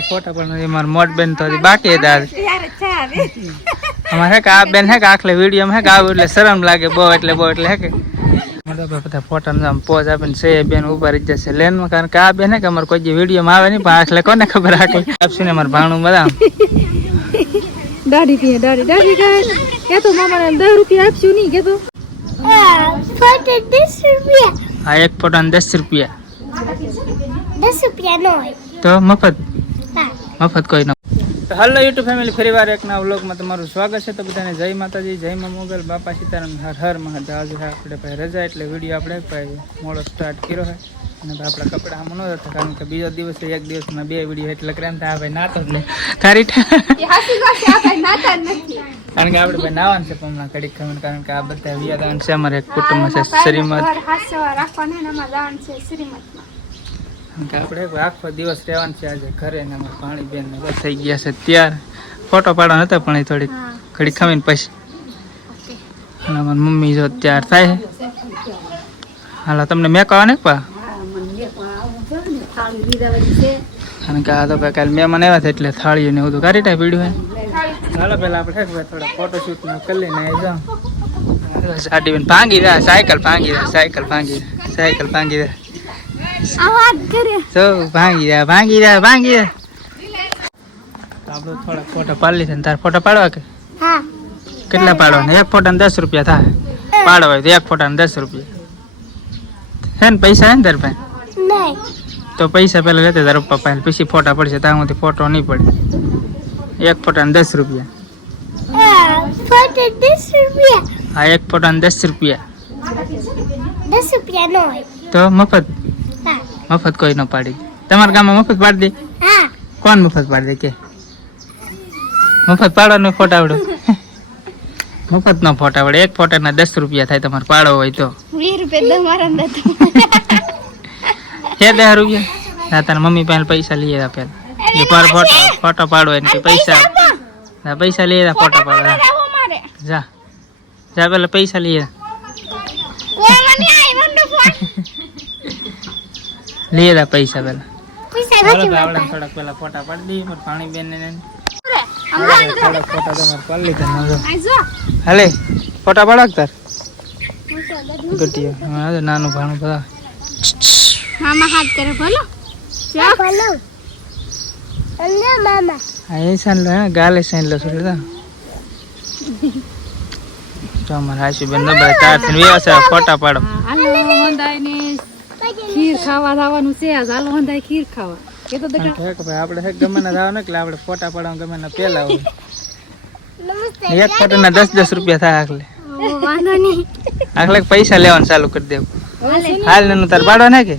फोटा पण हमारे मोट बेन तो बाकी है दाद हमारे का बेन है का आखले वीडियो में है का એટલે શરમ લાગે બહુ એટલે હે કે મને તો બધા ફોટા નામ પોઝ આપીને છે બેન ઉપર જ જશે લેન માં કારણ કે આ બેન હે કે અમાર કોઈ વિડિયો માં આવે નહીં પણ આખલે કોને ખબર આખલે આપશું ને અમાર ભાણું બધા દાઢી ગાય કે તો મામા ને 10 રૂપિયા આપશું નહીં કે તો ફોટો 10 રૂપિયા હા એક ફોટા 10 રૂપિયા 10 રૂપિયા નો તો મફત કોઈ ન તો હેલો યુટ્યુબ ફેમિલી ફરીવાર એક નવા વ્લોગમાં તમારું સ્વાગત છે તો બધાને જય માતાજી જય મા મોગલ બાપા સીતારામ હર હર મહાદેવ આજે આપણે ભાઈ રજા એટલે વિડીયો આપણે ભાઈ મોડો સ્ટાર્ટ કર્યો છે અને આપણા કપડા આમ ન હતા કારણ કે બીજો દિવસ એક દિવસમાં 2 વિડીયો એટલે ક્રેમ થાય ભાઈ નાતો એટલે તારી કારણ કે આપણે ભાઈ નાવાનું છે હમણાં ઘડીક ખમણ કારણ કે આ બધા વિયાદાન છે અમારે એક કુટુંબમાં છે શ્રીમત કે આપણે આખો દિવસ રહેવાનું છે આજે ઘરે ને અમારે પાણી બેન ને બસ થઈ ગયા છે ત્યાર ફોટો પાડવાનો હતો પણ થોડીક ઘડી ખમીને પછી અને અમારી મમ્મી જો ત્યાર થાય હાલો તમને મેકવા ને પા કારણ કે આ તો કાલે મહેમાન આવ્યા હતા એટલે થાળીઓ ને બધું કાઢી ટાઈ પીડ્યું હોય ચાલો પેલા આપણે થોડા ફોટોશૂટ ને કરી લઈને આવી જાઓ સાડી બેન ભાંગી દે સાયકલ ભાંગી દે તો ભાંગી દે આપણે થોડા ફોટો પાડી લીધા તાર ફોટો પાડવા કે હા કેટલા પાડવાના એક ફોટા 10 રૂપિયા થાય પાડવા હોય તો એક ફોટા 10 રૂપિયા હે ને પૈસા હે ને તાર પાસે નહીં તો પૈસા પેલા લેતે તાર પપ્પા પાસે પછી ફોટા પડશે ત્યાં સુધી ફોટો નહીં પડે એક ફોટા 10 રૂપિયા ફોટો 10 રૂપિયા હા એક ફોટા 10 રૂપિયા 10 રૂપિયા નો તો મફત કોઈ ન પાડી તમારા ગામમાં મફત પાડી દે હા કોણ મફત પાડી દે કે મફત પાડવાનો ફોટા આવડો મફત નો ફોટા આવડે એક ફોટાના 10 રૂપિયા થાય તમારે પાડો હોય તો 20 રૂપિયા તમારા અંદર છે 10 રૂપિયા ના તારા મમ્મી પાસે પૈસા લઈ આવ્યા પેલા એ પર ફોટો પાડો એને પૈસા લઈ આવ્યા ફોટો પાડો જા પેલા પૈસા લઈ આવ્યા પૈસા પેલા થોડાક પેલા ફોટા પાડી દઈએ પણ પાણી બેન ને થોડાક ફોટા તમારે પાડી લીધા હાલે ફોટા પાડો તાર ગટિયા નાનું ભાણું બધા મામા હાથ કરે બોલો બોલો અલ્લે મામા આ સાન લે ગાલે સાન લે સુલે તો અમારા હાશીબેન નો ભાઈ તાર થી વ્યવસાય ફોટા પાડો હાલો હોંદાઈ ને ખીર ખાવા જવાનું છે આજ હાલો હોંદાઈ ખીર ખાવા કે તો કે ભાઈ આપણે હે ગમે ના જવાનું એટલે આપણે ફોટા પાડવા ગમે ના પેલા હોય એક ફોટાના 10 રૂપિયા થાય આખલે વાંધો નહીં આખલે પૈસા લેવાનું ચાલુ કરી દેવું હાલ ને તાર પાડવા ના કે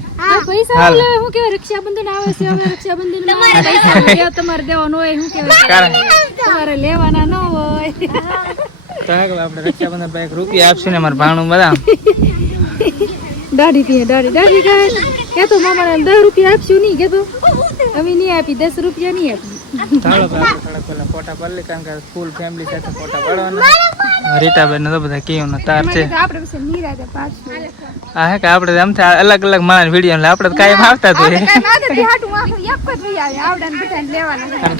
પૈસા લે હું કે રક્ષાબંધન આવે છે હવે રક્ષાબંધન માં પૈસા લે તમારે દેવાનો હોય હું કે તમારે લેવાના ન હોય તો આપણે રક્ષાબંધન પર 1 રૂપિયા આપશું ને અમાર ભાણું બધા દાઢી ગાય કે તો મામા ને 10 રૂપિયા આપશું નહીં કે તો અમે નહીં આપી 10 રૂપિયા નહીં આપી ચાલો આપણે થોડા પેલા ફોટા પાડી લે કારણ કે ફૂલ ફેમિલી સાથે ફોટા પાડવાના રીટાબેન તો બધા કેવું તાર છે આપણે પછી નિરાતે પાછું આ હે કે આપણે આમ અલગ અલગ મારા વિડીયો એટલે આપણે કાયમ આવતા તો કારણ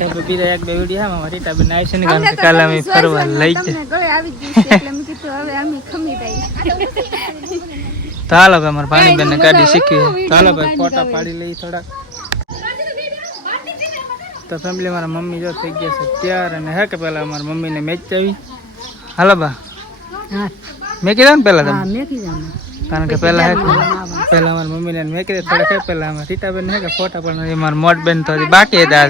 કે બીજા 1-2 વિડીયો હા રીટાબેન આવી છે ને કારણ કે કાલે અમે ફરવા લઈ છે ચાલો ભાઈ અમારા પાણી બેન ને ગાડી શીખવી ચાલો ભાઈ ફોટા પાડી લઈ થોડાક તો ફેમિલી મારા મમ્મી જો થઈ ગયા છે ત્યાર અને હે કે પેલા અમારા મમ્મીને મેચ આવી હાલો બા મેં કીધા ને પેલા તમે કારણ કે પેલા હે પેલા અમારા મમ્મીને મેં કીધું થોડાક હે પેલા અમારા રીટાબેન હે કે ફોટા પણ અમારા મોટ બેન તો બાકી હતા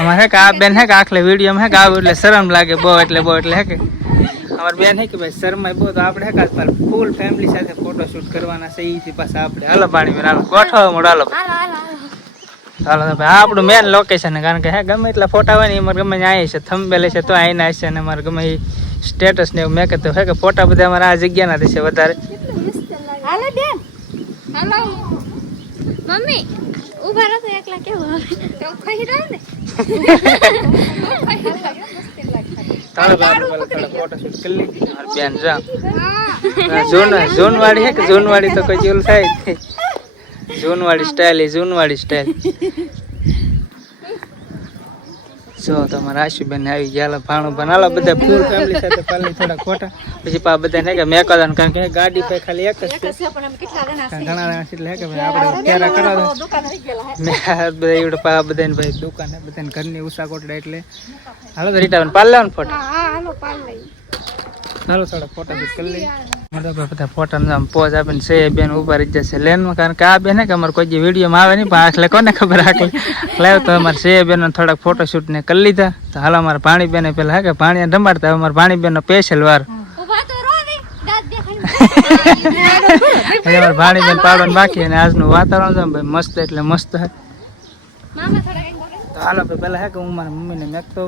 અમારે હે કે આ બેન હે કે આખલે વિડીયો હે કે આવું એટલે શરમ લાગે બહુ એટલે હે કે અમારી બેન હે કે ભાઈ શરમાય બહુ તો આપણે હે કે ફૂલ ફેમિલી સાથે ફોટો શૂટ કરવાના છે ઈ પાછા આપણે હાલો પાણી મેં હાલો ગોઠવો મોડ હાલો ચાલો ભાઈ આ આપણું મેન લોકેશન કારણ કે હે ગમે એટલા ફોટા હોય ને અમારે ગમે આવી છે થંબેલ છે તો આવીને આવશે અને અમારે ગમે સ્ટેટસ ને એવું મેં કહેતો હે કે ફોટા બધા અમારા આ જગ્યાના રહેશે વધારે હાલો બેન હાલો મમ્મી ઉભા રહો એકલા કેવું તો ખઈ રહ્યો ને ચાલો ભાઈ આપણે થોડા ફોટો શૂટ કરી લીધી અમારી બેન જા ઝોન વાળી હે કે ઝોન વાળી તો કોઈ ઓલું થાય ઝોન વાળી સ્ટાઇલ જો તમારા આશુબેન આવી ગયા ભાણું બનાલો બધા ફૂલ ફેમિલી સાથે પાલી થોડા ખોટા પછી પા બધા ને કે મેકવાદાન કારણ કે ગાડી પે ખાલી એક જ છે ઘણા જણા છે એટલે કે ભાઈ આપણે ક્યારે કરાવે મેં બધા એવડે પા બધાને ભાઈ દુકાને બધાને ઘરની ઉષા કોટડા એટલે હાલો તો રીટાવન પાલ લેવાનું ફોટા હાલો થોડા ફોટા શૂટ કરી લઈએ બધા ફોટા પોઝ આપીને છે બેન ઉભા રહી જશે લેનમાં કારણ કે આ બેન કે અમારે કોઈ વિડીયોમાં આવે નહીં પણ આખલે કોને ખબર આખલે લાવ તો અમારે છે બેન થોડાક ફોટો શૂટ ને કરી લીધા તો હાલ અમારે પાણી બેને પેલા હા કે પાણી રમાડતા અમારે પાણી બેન નો સ્પેશિયલ વાર અમારે પાણી બેન પાડવાનું બાકી અને આજનું વાતાવરણ છે ભાઈ મસ્ત એટલે મસ્ત હે તો હાલો પેલા હે કે હું મારા મમ્મીને મેકતો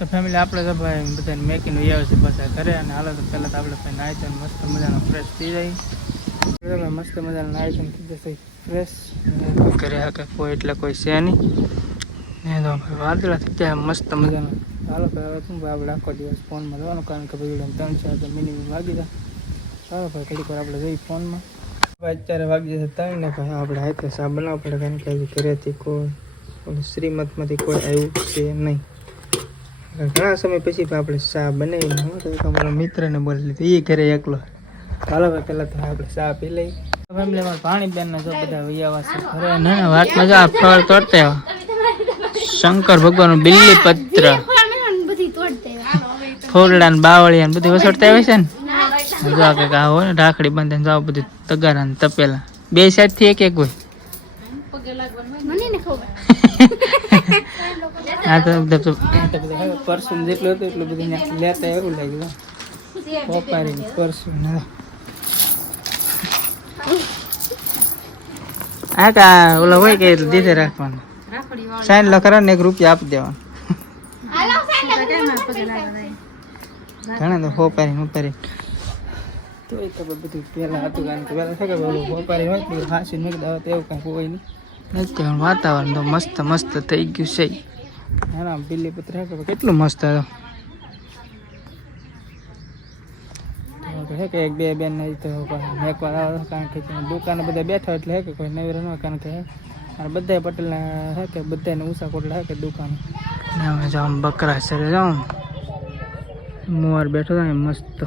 તો ફેમિલી આપણે તો ભાઈ બધાને મેકીને વ્યવસ્થિત પાછા કરે અને હાલો તો પહેલાં તો આપણે ભાઈ નાહી તો મસ્ત મજાનો ફ્રેશ થઈ જાય મસ્ત મજાનો નાહી તો થઈ જશે ફ્રેશ કરે કે કોઈ એટલે કોઈ છે નહીં તો વાદળા થઈ જાય મસ્ત મજાનો હાલો તો હવે શું ભાઈ આપણે આખો દિવસ ફોનમાં રહેવાનું કારણ કે ભાઈ 3-4 તો મિનિમમ વાગી જાય ચાલો ભાઈ ઘડીક વાર આપણે જઈએ ફોનમાં ભાઈ અત્યારે વાગી જશે 3 ને ભાઈ આપણે હાથે સા બનાવવું પડે કારણ કે ઘરેથી કોઈ શ્રીમતમાંથી કોઈ આવ્યું છે નહીં ઘણા સમય પછી આપણે ચા બનાવીને અમારા મિત્રને બોલી લીધું એ ઘરે એકલો ચાલો ભાઈ પહેલાં તો આપણે ચા પી લઈ ફેમિલી અમારે પાણી બેન જો બધા વૈયાવા છે ઘરે ના વાતમાં જો આ ફળ તોડતા શંકર ભગવાનનું બિલ્લી પત્ર ફોરડા ને બાવળિયા ને બધી વસોડતા હોય છે ને જો આ કંઈક આ હોય ને રાખડી બાંધીને જાઓ બધું તગારા ને તપેલા બે સાઈડ થી એક હોય હા તો પરસું જેટલું હતું એટલું બધું લેતા એવું લાગ્યું પોપારી પરસું હા કા ઓલા હોય કે દીધે રાખવાનું સાઈન લો કરો ને 1 રૂપિયા આપી દેવાનું ઘણા તો હોપારી તો એ ખબર બધું પહેલાં હતું કારણ કે પહેલાં ખબર હોપારી હોય તો ફાંસી મૂકી દેવા તો એવું કાંઈ હોય નહીં વાતાવરણ તો મસ્ત મસ્ત થઈ ગયું છે હા બિલ્લી પત્ર કેટલું મસ્ત હતો કે 1-2 બેન નહીં તો એકવાર આવે કારણ કે દુકાને બધા બેઠા એટલે હે કે કોઈ નવીર ન કારણ કે અને બધા પટેલના હે કે બધાને ઉષા કોટલા હે કે દુકાન જાઉં બકરા સરે જાઉં મોર બેઠો થાય મસ્ત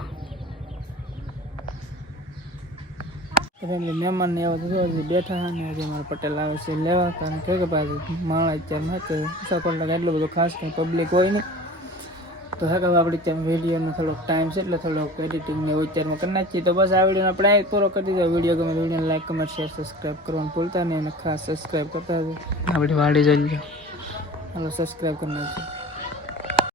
મહેમાન ને એવા બેઠા ને આજે મારા પટેલ આવે છે લેવા કારણ કે ભાઈ માણા અત્યારમાં કે ઉષા કોટલા એટલું બધું ખાસ કંઈ પબ્લિક હોય નહીં તો હા આપણે ત્યાં વિડીયોનો થોડોક ટાઈમ છે એટલે થોડોક એડિટિંગ ને અત્યારમાં કરી નાખીએ તો બસ આ વિડીયોનો આપણે પૂરો કરી દીધો વિડીયો ગમે વિડીયોને લાઈક કમેન્ટ શેર સબસ્ક્રાઈબ કરવાનું ભૂલતા નહીં અને ખાસ સબસ્ક્રાઈબ કરતા આપણી વાડી જઈ લો હાલો સબસ્ક્રાઈબ કરી નાખજો